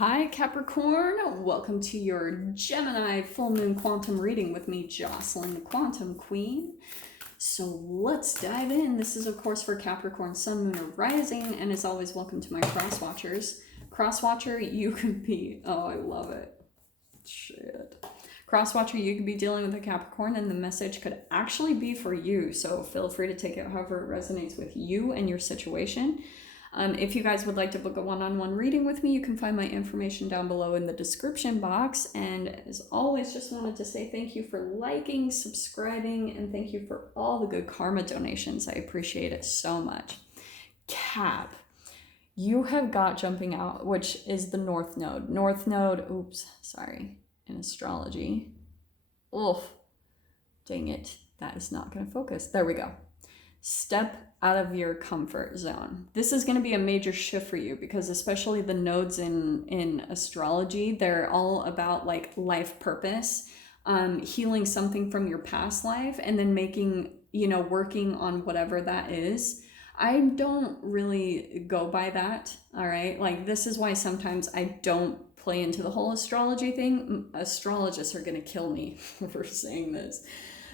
Hi Capricorn, welcome to your Gemini full moon quantum reading with me, Jocelyn, the Quantum Queen. So let's dive in. This is of course for Capricorn, Sun, Moon, or Rising, and as always, welcome to my cross watchers. Cross watcher, you could be, oh I love it, shit. Cross watcher, you could be dealing with a Capricorn and the message could actually be for you, so feel free to take it however it resonates with you and your situation. If you guys would like to book a one-on-one reading with me, you can find my information down below in the description box. And as always, just wanted to say thank you for liking, subscribing, and thank you for all the good karma donations. I appreciate it so much. Cap, you have got jumping out, which is the North Node. North Node, in astrology. Oof, dang it, that is not going to focus. There we go. Step out of your comfort zone. This is going to be a major shift for you because especially the nodes in astrology, they're all about like life purpose, healing something from your past life and then making, working on whatever that is. I don't really go by that, all right? Like this is why sometimes I don't play into the whole astrology thing. Astrologists are going to kill me for saying this.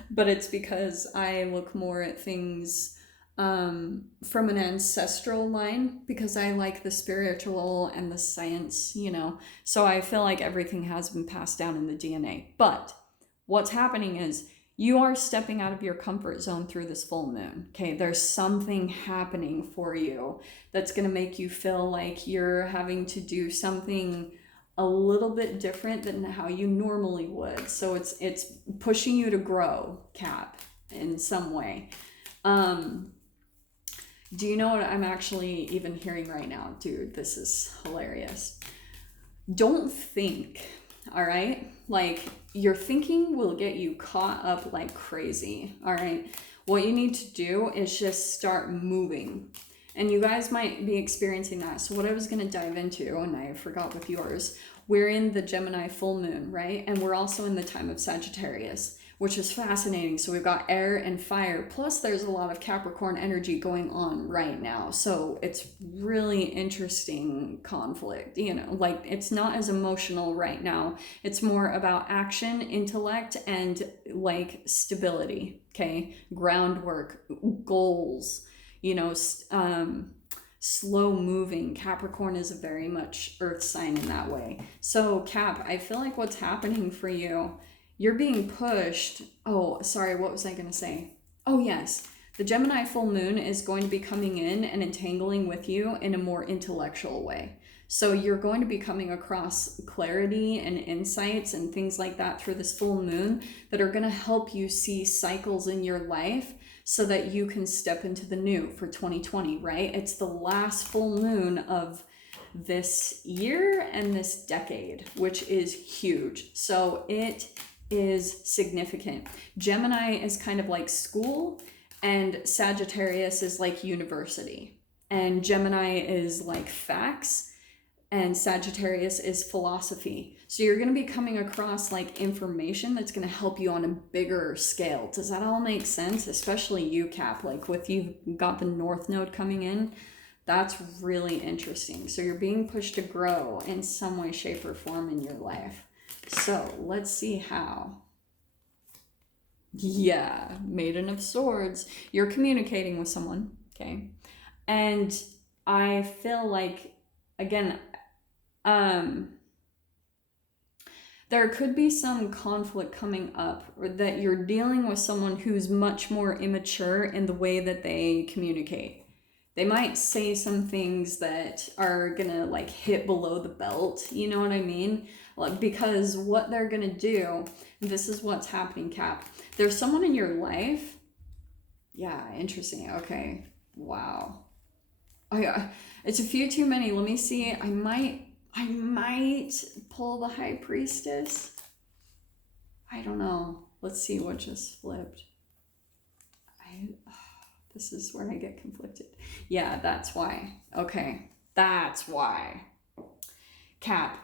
But it's because I look more at things from an ancestral line because I like the spiritual and the science, So I feel like everything has been passed down in the DNA. But what's happening is you are stepping out of your comfort zone through this full moon. Okay, there's something happening for you that's going to make you feel like you're having to do something a little bit different than how you normally would. So it's pushing you to grow, Cap, in some way. Do you know what I'm actually even hearing right now? Dude, this is hilarious. Don't think, all right? Like your thinking will get you caught up like crazy, all right? What you need to do is just start moving. And you guys might be experiencing that. So what I was going to dive into, and I forgot with yours, we're in the Gemini full moon, right? And we're also in the time of Sagittarius, which is fascinating. So we've got air and fire, plus there's a lot of Capricorn energy going on right now. So it's really interesting conflict, like it's not as emotional right now. It's more about action, intellect, and like stability, okay? Groundwork, goals, slow moving. Capricorn is a very much earth sign in that way. So Cap, I feel like what's happening for you, you're being pushed. Oh, sorry, what was I going to say? Oh, yes. The Gemini full moon is going to be coming in and entangling with you in a more intellectual way. So you're going to be coming across clarity and insights and things like that through this full moon that are going to help you see cycles in your life so that you can step into the new for 2020, right? It's the last full moon of this year and this decade, which is huge. So it is significant. Gemini is kind of like school, and Sagittarius is like university, and Gemini is like facts, and Sagittarius is philosophy. So you're going to be coming across like information that's going to help you on a bigger scale. Does that all make sense? Especially you, Cap, like with you got the North Node coming in. That's really interesting. So you're being pushed to grow in some way, shape, or form in your life. So let's see how. Yeah, Maiden of Swords. You're communicating with someone, okay? And I feel like, again, there could be some conflict coming up, or that you're dealing with someone who's much more immature in the way that they communicate. They might say some things that are gonna like hit below the belt, you know what I mean? Like, because what they're gonna do, this is what's happening, Cap. There's someone in your life. Yeah, interesting. Okay, wow. Oh yeah, it's a few too many. Let me see. I might pull the High Priestess. I don't know. Let's see what just flipped. This is where I get conflicted. Yeah, that's why. Okay, that's why. Cap,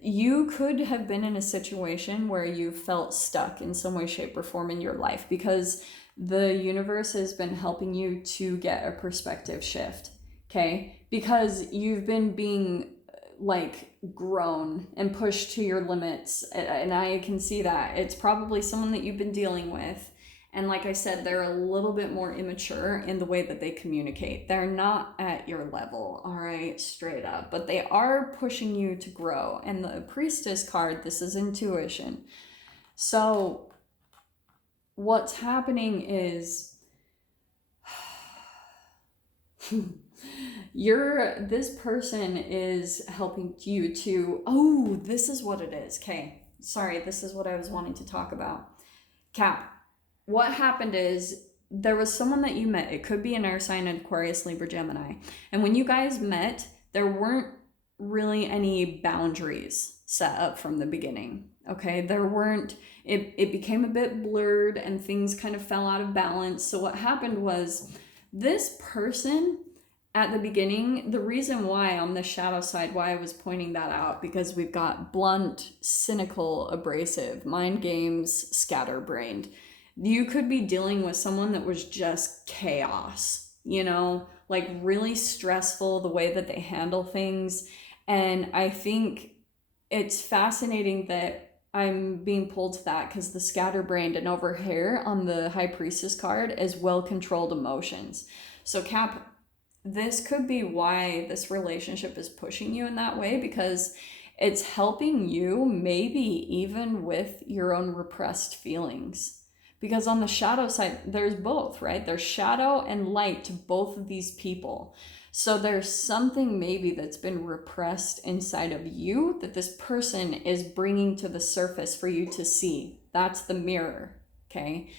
you could have been in a situation where you felt stuck in some way, shape, or form in your life because the universe has been helping you to get a perspective shift, okay? Because you've been being like grown and pushed to your limits, and I can see that. It's probably someone that you've been dealing with, and like I said, they're a little bit more immature in the way that they communicate. They're not at your level, all right, straight up, but they are pushing you to grow. And the Priestess card, this is intuition. So what's happening is this person is helping you to, oh, this is what it is. Okay, sorry, this is what I was wanting to talk about. Cap, what happened is there was someone that you met. It could be an air sign, Aquarius, Libra, Gemini. And when you guys met, there weren't really any boundaries set up from the beginning. Okay, there weren't, it became a bit blurred and things kind of fell out of balance. So what happened was this person at the beginning, the reason why on the shadow side, why I was pointing that out, because we've got blunt, cynical, abrasive, mind games, scatterbrained. You could be dealing with someone that was just chaos, you know, like really stressful the way that they handle things. And I think it's fascinating that I'm being pulled to that because the scatterbrained, and over here on the High Priestess card is well-controlled emotions. So Cap, this could be why this relationship is pushing you in that way, because it's helping you maybe even with your own repressed feelings. Because on the shadow side, there's both, right? There's shadow and light to both of these people. So there's something maybe that's been repressed inside of you that this person is bringing to the surface for you to see. That's the mirror, okay?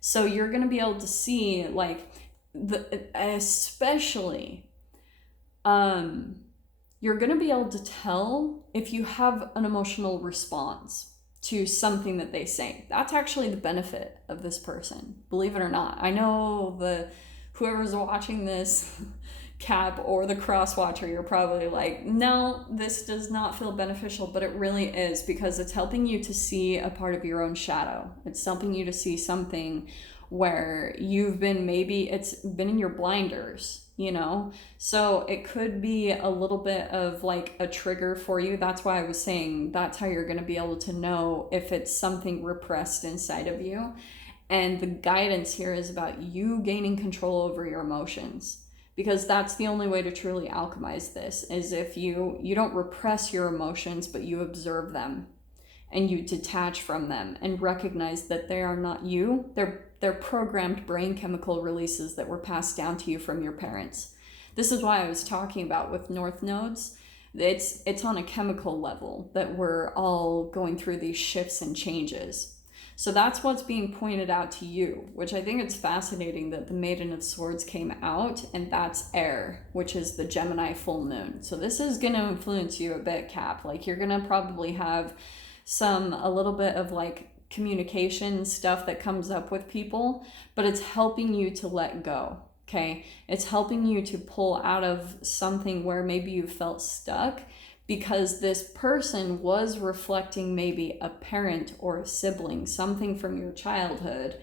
So you're going to be able to see, like, especially, you're going to be able to tell if you have an emotional response to something that they say. That's actually the benefit of this person, believe it or not. I know whoever's watching this, Cap, or the cross watcher, you're probably like, no, this does not feel beneficial, but it really is, because it's helping you to see a part of your own shadow. It's helping you to see something where you've been, maybe it's been in your blinders, you know? So it could be a little bit of like a trigger for you. That's why I was saying that's how you're going to be able to know if it's something repressed inside of you. And the guidance here is about you gaining control over your emotions, because that's the only way to truly alchemize this, is if you don't repress your emotions, but you observe them and you detach from them and recognize that they are not you. They're programmed brain chemical releases that were passed down to you from your parents. This is why I was talking about with North Nodes. It's on a chemical level that we're all going through these shifts and changes. So that's what's being pointed out to you, which I think it's fascinating that the Maiden of Swords came out, and that's air, which is the Gemini full moon. So this is going to influence you a bit, Cap. Like, you're going to probably have a little bit of like communication stuff that comes up with people, but it's helping you to let go, okay? It's helping you to pull out of something where maybe you felt stuck, because this person was reflecting maybe a parent or a sibling, something from your childhood.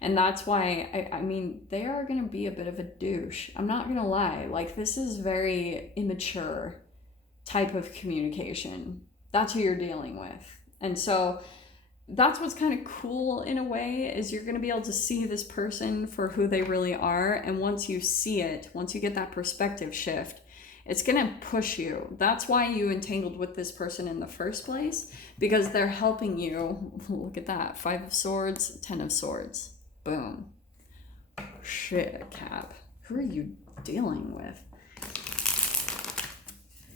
And that's why, I mean, they are going to be a bit of a douche. I'm not going to lie. Like, this is very immature type of communication. That's who you're dealing with. And so that's what's kind of cool in a way, is you're going to be able to see this person for who they really are. And once you see it, once you get that perspective shift, it's going to push you. That's why you entangled with this person in the first place, because they're helping you. Look at that. 5 of Swords, 10 of Swords. Boom. Shit, Cap. Who are you dealing with?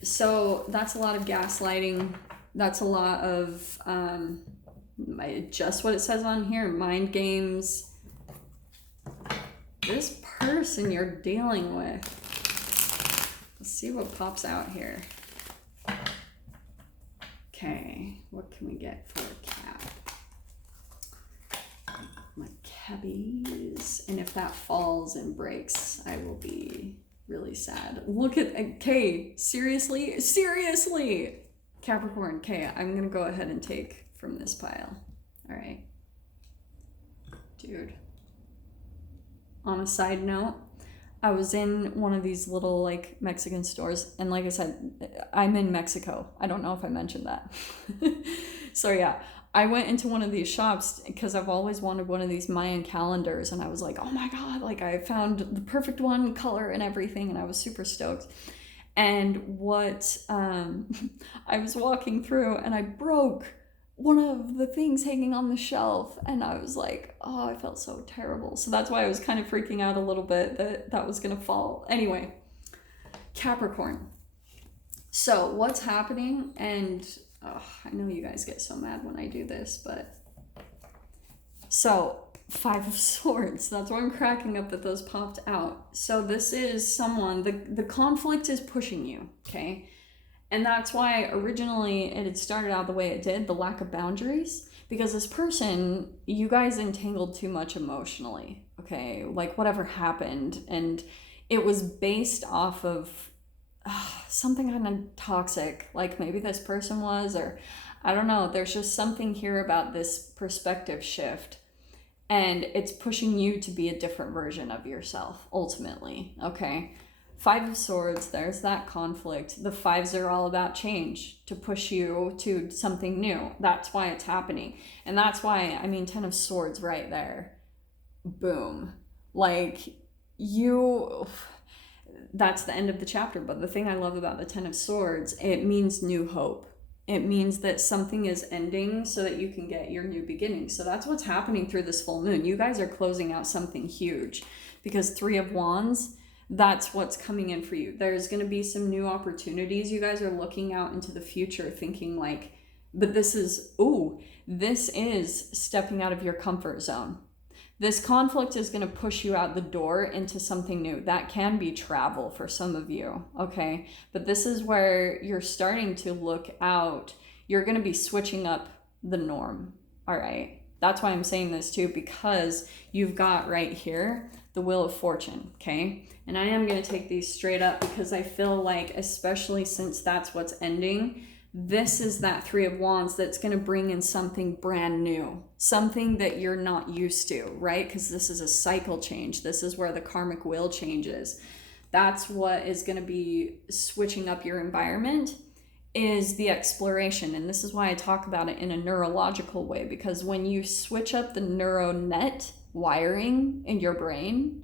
So that's a lot of gaslighting. That's a lot of just what it says on here, mind games. This person you're dealing with. Let's see what pops out here. Okay, what can we get for a Cap? My cabbies. And if that falls and breaks, I will be really sad. Look at, okay, seriously? Capricorn, okay, I'm gonna go ahead and take from this pile. All right. Dude. On a side note, I was in one of these little like Mexican stores, and like I said, I'm in Mexico. I don't know if I mentioned that. So yeah, I went into one of these shops because I've always wanted one of these Mayan calendars, and I was like, oh my God, like I found the perfect one, color and everything, and I was super stoked. And what I was walking through, and I broke one of the things hanging on the shelf, and I was like, oh, I felt so terrible. So that's why I was kind of freaking out a little bit that that was gonna fall. Anyway, Capricorn. So what's happening, and I know you guys get so mad when I do this, but so Five of Swords, that's why I'm cracking up that those popped out. So this is someone, the conflict is pushing you, okay? And that's why originally it had started out the way it did, the lack of boundaries, because this person, you guys entangled too much emotionally, okay? Like whatever happened, and it was based off of something kind of toxic, like maybe this person was, or I don't know. There's just something here about this perspective shift, and it's pushing you to be a different version of yourself ultimately, okay? Five of Swords, there's that conflict. The fives are all about change, to push you to something new. That's why it's happening. And that's why, I mean, 10 of Swords right there. Boom. Like, that's the end of the chapter. But the thing I love about the 10 of Swords, it means new hope. It means that something is ending so that you can get your new beginning. So that's what's happening through this full moon. You guys are closing out something huge, because Three of Wands, that's what's coming in for you. There's going to be some new opportunities. You guys are looking out into the future thinking like, but this is stepping out of your comfort zone. This conflict is going to push you out the door into something new. That can be travel for some of you, okay? But this is where you're starting to look out. You're going to be switching up the norm, all right? That's why I'm saying this too, because you've got right here the Wheel of Fortune, okay? And I am going to take these straight up because I feel like, especially since that's what's ending, this is that Three of Wands that's going to bring in something brand new, something that you're not used to, right? Because this is a cycle change. This is where the karmic wheel changes. That's what is going to be switching up your environment, is the exploration. And this is why I talk about it in a neurological way, because when you switch up the neural net wiring in your brain,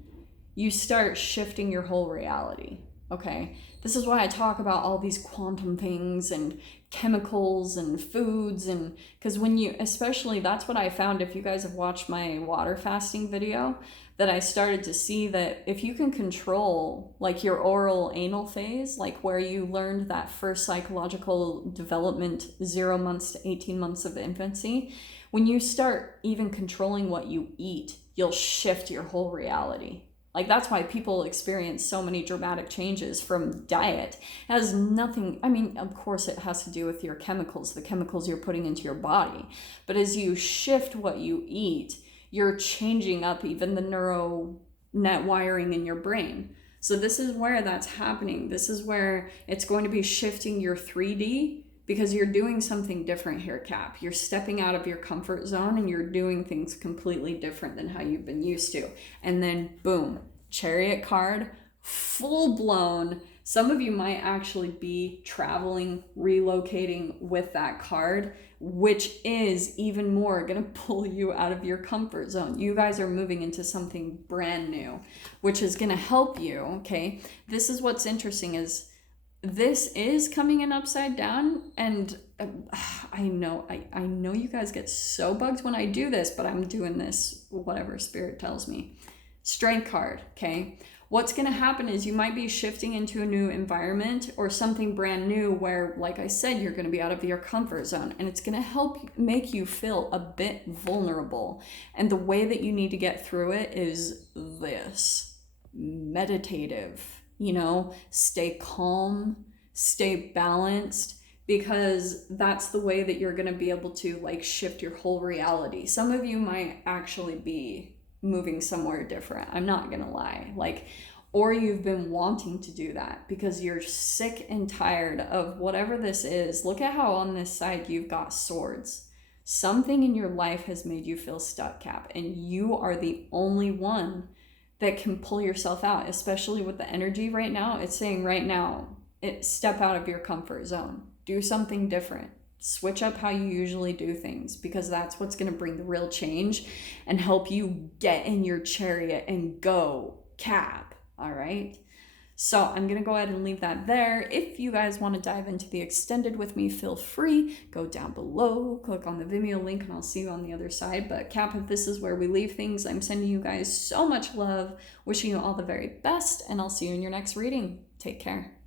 you start shifting your whole reality, okay? This is why I talk about all these quantum things and chemicals and foods, and because when you, especially, that's what I found, if you guys have watched my water fasting video, that I started to see that if you can control like your oral anal phase, like where you learned that first psychological development, 0 months to 18 months of infancy, when you start even controlling what you eat, you'll shift your whole reality. Like, that's why people experience so many dramatic changes from diet. It has nothing, I mean, of course it has to do with your chemicals, the chemicals you're putting into your body. But as you shift what you eat, you're changing up even the neural net wiring in your brain. So this is where that's happening. This is where it's going to be shifting your 3D, because you're doing something different here, Cap. You're stepping out of your comfort zone and you're doing things completely different than how you've been used to. And then boom, Chariot card, full blown. Some of you might actually be traveling, relocating with that card, which is even more going to pull you out of your comfort zone. You guys are moving into something brand new, which is going to help you, okay? This is what's interesting, is this is coming in upside down, and I know you guys get so bugged when I do this, but I'm doing this whatever spirit tells me. Strength card, okay? What's going to happen is you might be shifting into a new environment or something brand new where, like I said, you're going to be out of your comfort zone, and it's going to help make you feel a bit vulnerable. And the way that you need to get through it is this: meditative. You know, stay calm, stay balanced, because that's the way that you're going to be able to like shift your whole reality. Some of you might actually be moving somewhere different. I'm not going to lie. Like, or you've been wanting to do that because you're sick and tired of whatever this is. Look at how on this side you've got swords. Something in your life has made you feel stuck, Cap, and you are the only one that can pull yourself out, especially with the energy right now. It's saying right now, step out of your comfort zone. Do something different. Switch up how you usually do things, because that's what's going to bring the real change and help you get in your chariot and go, Cap. All right? So I'm going to go ahead and leave that there. If you guys want to dive into the extended with me, feel free. Go down below, click on the Vimeo link, and I'll see you on the other side. But Cap, if this is where we leave things, I'm sending you guys so much love, wishing you all the very best, and I'll see you in your next reading. Take care.